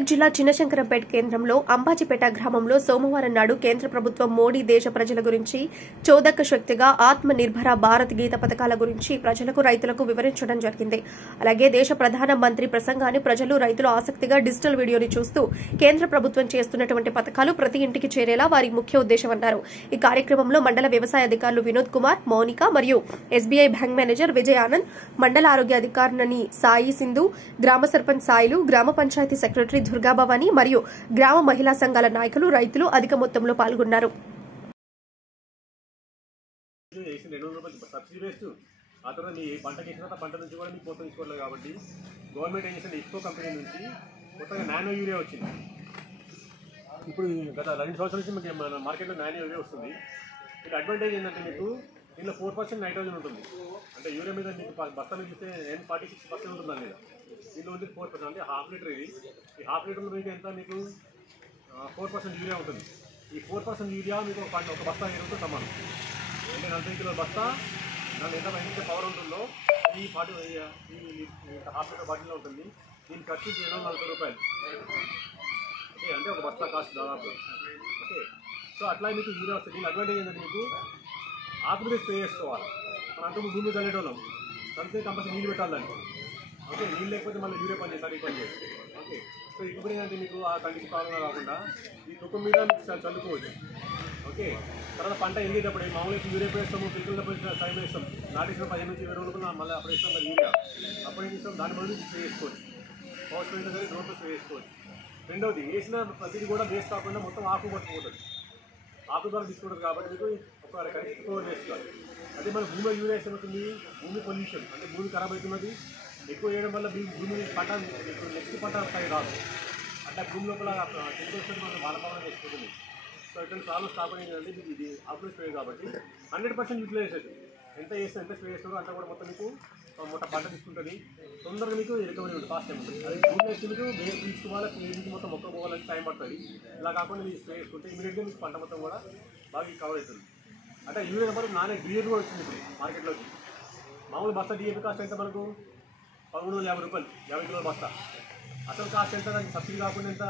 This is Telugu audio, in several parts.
మెదక్ జిల్లా చిన్నశంకరంపేట కేంద్రంలో అంబాజీపేట గ్రామంలో సోమవారం నాడు కేంద్ర ప్రభుత్వం మోడీ దేశ ప్రజల గురించి చోదక శక్తిగా ఆత్మ నిర్భర భారత్ గీత పథకాల గురించి ప్రజలకు రైతులకు వివరించడం జరిగింది. అలాగే దేశ ప్రధాన మంత్రి ప్రసంగాన్ని ప్రజలు రైతులు ఆసక్తిగా డిజిటల్ వీడియోని చూస్తూ కేంద్ర ప్రభుత్వం చేస్తున్నటువంటి పథకాలు ప్రతి ఇంటికి చేరేలా వారి ముఖ్య ఉద్దేశమన్నారు. ఈ కార్యక్రమంలో మండల వ్యవసాయ అధికారులు వినోద్ కుమార్, మౌనిక మరియు SBI bank manager Vijay Anand, మండల ఆరోగ్య అధికారిని సాయి సింధు, గ్రామ సర్పంచ్ సాయిలు, గ్రామ పంచాయతీ సెక్రటరీ దుర్గాభవాని మరియు గ్రామ మహిళా సంఘాల నాయకులు, రైతులు అధిక మొత్తంలో పాల్గొన్నారు. ఇప్పుడు గత 2 సంవత్సరాల నుంచి మనకి మన మార్కెట్లో నానో యూరియా వస్తుంది. ఇది అడ్వాంటేజ్ ఏంటంటే మీకు దీనిలో 4% నైట్రోజన్ ఉంటుంది. అంటే యూరియా మీద మీకు బస్తా మీద చూస్తే 46% ఉంటుంది దాని మీద. దీనిలో ఉంది 4%, అంటే ½ లీటర్. ఇది ఈ ½ లీటర్లో మీకు ఎంత మీకు 4% యూరియా ఉంటుంది. ఈ 4% యూరియా మీకు ఒక బస్తా ఎరువుతో సమానం. అంటే 40 కిలోల బస్తా దాని ఎంత పవర్ ఉంటుందో ఈ ½ లీటర్ బాటిల్లో ఉంటుంది. దీని ఖర్చు 240 రూపాయలు. ఓకే, అంటే ఒక బస్తా కాస్ట్ దాదాపు. ఓకే, సో అట్లా మీకు యూరియా వస్తుంది. దీని అడ్వాంటేజ్ ఏంటంటే మీకు ఆకుమీద స్ప్రే చేసుకోవాలి. మనం అంటూ భూమి చల్లేటోళ్ళం కలిసి కంపల్సరీ నీళ్ళు పెట్టాలి దానికి. ఓకే, నీళ్ళు లేకపోతే మళ్ళీ యూరియా పని చేస్తారు, ఈ పని చేస్తారు. ఓకే, సో ఇప్పుడు ఏంటంటే మీకు ఆ కండిషన్ ప్రాబ్లం కాకుండా ఈ తుక్కం మీద చల్లుకోవచ్చు. ఓకే, తర్వాత పంట ఎదిగేటప్పుడు మామూలుగా యూరియా వేస్తాము, పిల్లలప్పుడు టైం వేస్తాం, నాటేసిన 15 నుంచి 20 రోజులు మళ్ళీ అప్పుడు వేస్తాం యూరియా. అప్పుడు ఏం చేస్తాం, దాని బదులు స్ప్రే చేసుకోవచ్చు. పవర్ స్ప్రే సరే డ్రోన్తో స్ప్రే చేసుకోవచ్చు. రెండవది, వేసిన ప్రతిదీ కూడా వేస్ట్ కాకుండా మొత్తం ఆకు పట్టుకుంటుంది. ఆకు ద్వారా తీసుకుంటుంది కాబట్టి మీకు ఒక కరెక్ట్ స్టోర్ చేసుకోవాలి. అదే మన భూమిలో యూరియా వేస్తున్నది భూమి పొల్యూషన్, అంటే భూమి ఖరాబ్ అవుతున్నది. ఎక్కువ వేయడం వల్ల భూమి పంట నెక్స్ట్ పంట పై రాదు. అంటే భూమి లోపల కెమికల్స్ మనం వాడపాలన చేసుకుంటుంది. సో ఇటువంటి చాలా స్టాప్ ఏంటంటే మీకు ఇది ఆకులు స్ప్రే కాబట్టి 100% యూటిలైజ్ అవుతుంది. ఎంత చేస్తే ఎంత స్ప్రే చేస్తారో అంతా కూడా మొత్తం మీకు మొత్తం పంట తీసుకుంటుంది. తొందరగా మీకు రికవరీ ఉంటుంది, ఫాస్ట్ టైం ఉంటుంది. అది భూమి వేస్తే మీకు వేరు తీసుకోవాలి, వేరికి మొత్తం మొక్క పోవాలని టైం పడుతుంది. ఇలా కాకుండా మీరు స్ప్రే చేసుకుంటే ఇమీడియట్గా మీకు పంట మొత్తం కూడా బాగా కవర్ అవుతుంది. అంటే యూరియా నెంబర్ నానే డిఏపీ కూడా వచ్చింది ఇప్పుడు మార్కెట్లోకి. మామూలు బస్తా డిఏపీ కాస్ట్ ఎంత మనకు 1350 రూపాయలు, 50 కిలోల బస్తా. అసలు కాస్ట్ ఎంత, దానికి సబ్సిడీ కాకుండా ఎంత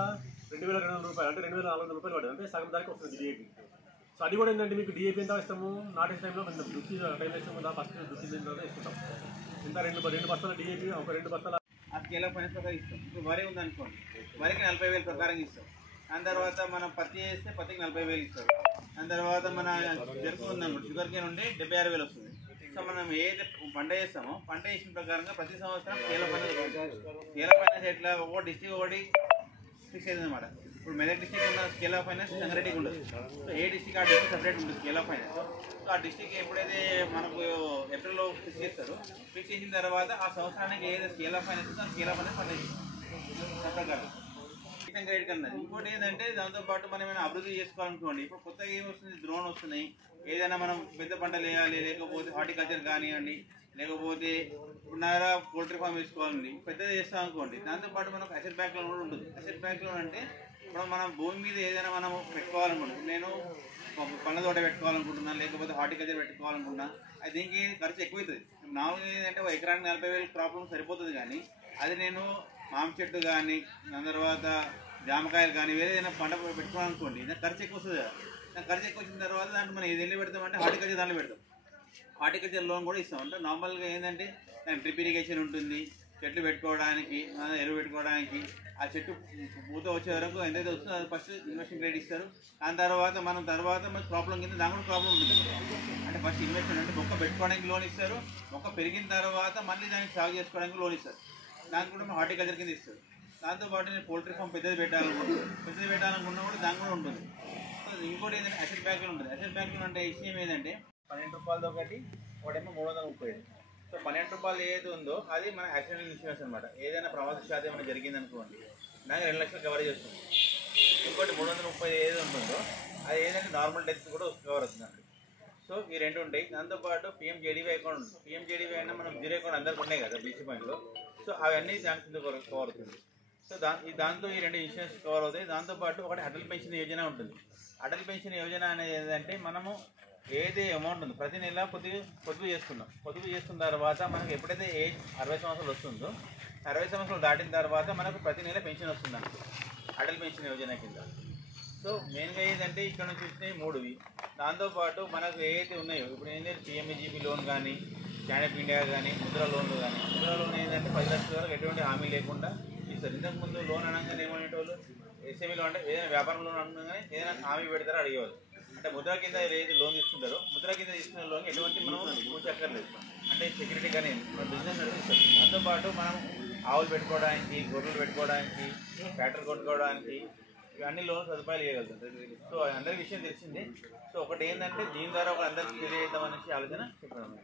2200 రూపాయలు, అంటే 2400 రూపాయలు పడుతుంది. అంటే సగం దానికి వస్తుంది డిఏపీ. సో అది కూడా ఏంటంటే మీకు డిఏపీ ఎంత ఇస్తాము, నాటేసే టైంలో మనం దుక్కి టైం వేస్తాము కదా, ఫస్ట్ దుక్కి తర్వాత ఇస్తుంటాం. ఇంత రెండు బస్తాల డిఏపీ, ఒక 2 బస్తాల ఆ స్కేల్ ఆఫ్ ఫైనాన్స్ ప్రకారం ఇస్తాం. ఇప్పుడు వరి ఉందనుకోండి, వరికి 40,000 ప్రకారం ఇస్తాం. దాని తర్వాత మనం పత్తి చేస్తే పత్తికి 40,000 ఇస్తారు. దాని తర్వాత మన చెరుకు ఉందనుకోండి, షుగర్ కేన్ ఉంటే 76,000 వస్తుంది. సో మనం ఏదైతే పంట చేస్తామో పంట చేసిన ప్రకారంగా ప్రతి సంవత్సరం స్కేల్ ఆఫ్ ఫైనాన్స్ ఎట్లా ఒక్కో డిస్ట్రిక్ట్ ఒకటి ఫిక్స్ అవుతుంది అనమాట. ఇప్పుడు మెదక్ డిస్ట్రిక్ట్ ఉన్న స్కేల్ ఆఫ్ ఫైనాన్స్ సంగారెడ్డికి ఉండదు. సో ఏ డిస్ట్రిక్ట్ ఆ డిస్ట్రిక్ట్ సపరేట్ ఉంటుంది స్కేల్ ఆఫ్ ఫైనాన్స్. సో ఆ డిస్ట్రిక్ట్ ఎప్పుడైతే మనకు ఏప్రిల్లో ఫిక్స్ చేస్తారో, ఫిక్స్ చేసిన తర్వాత ఆ సంవత్సరానికి ఏదైతే స్కేల్ ఆఫ్ ఫైనాన్స్ ఉందో ఆ స్కేల్ ఆఫ్ ఫైనాన్స్ ప్రకారం సంగారెడ్డి కన్నది. ఇంకోటి ఏంటంటే దాంతోపాటు మనం ఏమైనా అభివృద్ధి చేసుకోవాలనుకోండి, ఇప్పుడు కొత్తగా ఏమి వస్తుంది, డ్రోన్ వస్తున్నాయి. ఏదైనా మనం పెద్ద పంటలు వేయాలి, లేకపోతే హార్టికల్చర్ కానివ్వండి, లేకపోతే ఉన్నారా పోల్ట్రీ ఫామ్ వేసుకోవాలండి, పెద్దది చేస్తాం అనుకోండి. దాంతోపాటు మనకు అసెట్ బ్యాక్ లోన్ కూడా ఉంటుంది. అసెట్ బ్యాక్ లోన్ అంటే ఇప్పుడు మనం భూమి మీద ఏదైనా మనం పెట్టుకోవాలనుకుంటున్నాం, నేను పండ్ల తోట పెట్టుకోవాలనుకుంటున్నాను, లేకపోతే హార్టికల్చర్ పెట్టుకోవాలనుకుంటున్నా, అది దీనికి ఖర్చు ఎక్కువ అవుతుంది. మామూలుగా ఏంటంటే ఒక ఎకరానికి 40,000 ప్రాబ్లం సరిపోతుంది. కానీ అది నేను మామిడి చెట్టు కానీ, దాని తర్వాత జామకాయలు కానీ ఏదైనా పంట పెట్టుకోవాలనుకోండి, దానికి ఖర్చు ఎక్కువ వస్తుంది కదా. దానికి ఖర్చు ఎక్కువ వచ్చిన తర్వాత దాన్ని మనం ఏది పెడతామంటే హార్టికల్చర్ దాంట్లో పెడతాం. హార్టికల్చర్ లోన్ కూడా ఇస్తాం. అంటే నార్మల్గా ఏంటంటే దానికి డ్రిప్ ఇరిగేషన్ ఉంటుంది, చెట్లు పెట్టుకోవడానికి, ఎరువు పెట్టుకోవడానికి. ఆ చెట్టు పూత వచ్చే వరకు ఎంతైతే వస్తుందో అది ఫస్ట్ ఇన్వెస్ట్మెంట్ రేట్ ఇస్తారు. దాని తర్వాత మనకు ప్రాబ్లం కింద దాని కూడా ప్రాబ్లం ఉంటుంది. అంటే ఫస్ట్ ఇన్వెస్ట్మెంట్ అంటే మొక్క పెట్టుకోవడానికి లోన్ ఇస్తారు, మొక్క పెరిగిన తర్వాత మళ్ళీ దానికి సాగు చేసుకోవడానికి లోన్ ఇస్తారు. దానికి కూడా మనం హార్టికల్చర్ కింద ఇస్తారు. దాంతోపాటు నేను పోల్ట్రీ ఫామ్ పెద్దది పెట్టాలనుకున్నా కూడా దాని కూడా ఉంటుంది. సో ఇంకోటి ఏంటంటే అసెట్ బ్యాక్ లోన్ ఉంటుంది. అసెట్ బ్యాక్ లోన్ అంటే విషయం ఏంటంటే 12 రూపాయలతో ఒకటేమో 335. సో 12 రూపాయలు ఏది ఉందో అది మన యాక్సిడెంటల్ ఇన్సూరెన్స్ అనమాట. ఏదైనా ప్రమాదశాతం ఏమైనా జరిగింది అనుకోండి, దానికి 2 లక్షలు కవర్ చేస్తుంది. ఇంకోటి 330 ఏది ఉంటుందో అది ఏదంటే నార్మల్ డెత్ కూడా కవర్ అవుతుందండి. సో ఈ రెండు ఉంటాయి. దాంతోపాటు PMJDY అకౌంట్ ఉంటుంది. PMJDY అయినా మనం జీరో అకౌంట్ అందరికి ఉన్నాయి కదా బీసీ బ్యాంక్లో. సో అవన్నీ దాని కింద కవర్ అవుతుంది. సో దాంతో ఈ 2 ఇన్సూరెన్స్ కవర్ అవుతాయి. దాంతోపాటు ఒకటి అటల్ పెన్షన్ యోజన ఉంటుంది. అటల్ పెన్షన్ యోజన అనేది ఏంటంటే మనము ఏది అమౌంట్ ఉందో ప్రతి నెల పొదుపు చేసుకున్నాం. పొదుపు చేసుకున్న తర్వాత మనకి ఎప్పుడైతే ఏజ్ 60 సంవత్సరాలు వస్తుందో 60 సంవత్సరాలు దాటిన తర్వాత మనకు ప్రతి నెల పెన్షన్ వస్తుంది అనుకో, అటల్ పెన్షన్ యోజన కింద. సో మెయిన్గా ఏంటంటే ఇక్కడ నుంచి వచ్చినాయి 3వి. దాంతోపాటు మనకు ఏవైతే ఉన్నాయో ఇప్పుడు ఏంటంటే పిఎంఈజీపీ లోన్ కానీ, స్టాండప్ ఇండియా కానీ, ముద్ర లోన్లు కానీ. ముద్ర లోన్ ఏంటంటే 10 లక్షల వరకు ఎటువంటి హామీ లేకుండా ఇస్తారు. ఇంతకుముందు లోన్ అనగానే ఏమనేటోళ్ళు, ఎస్ఎంఈలో అంటే ఏదైనా వ్యాపారం లోన్ అనగానే ఏదైనా హామీ పెడతారో అడిగేవాళ్ళు. అంటే ముద్ర కింద ఏదైతే లోన్ తీసుకుంటారో, ముద్ర కింద తీసుకున్న లోన్ ఎటువంటి మనం పూచక్కర్లేదు, అంటే సెక్యూరిటీ కానీ బిజినెస్ నడిపిస్తారు. దాంతోపాటు మనం ఆవులు పెట్టుకోవడానికి, గొర్రెలు పెట్టుకోవడానికి, ట్రాక్టర్ కొట్టుకోవడానికి అన్ని లోన్ సదుపాయాలు చేయగలుగుతాం. సో అందరి విషయం తెలిసిందే. సో ఒకటి ఏంటంటే దీని ద్వారా ఒక అందరికీ తెలియజేద్దాం అనేసి ఆలోచన చెప్పడం.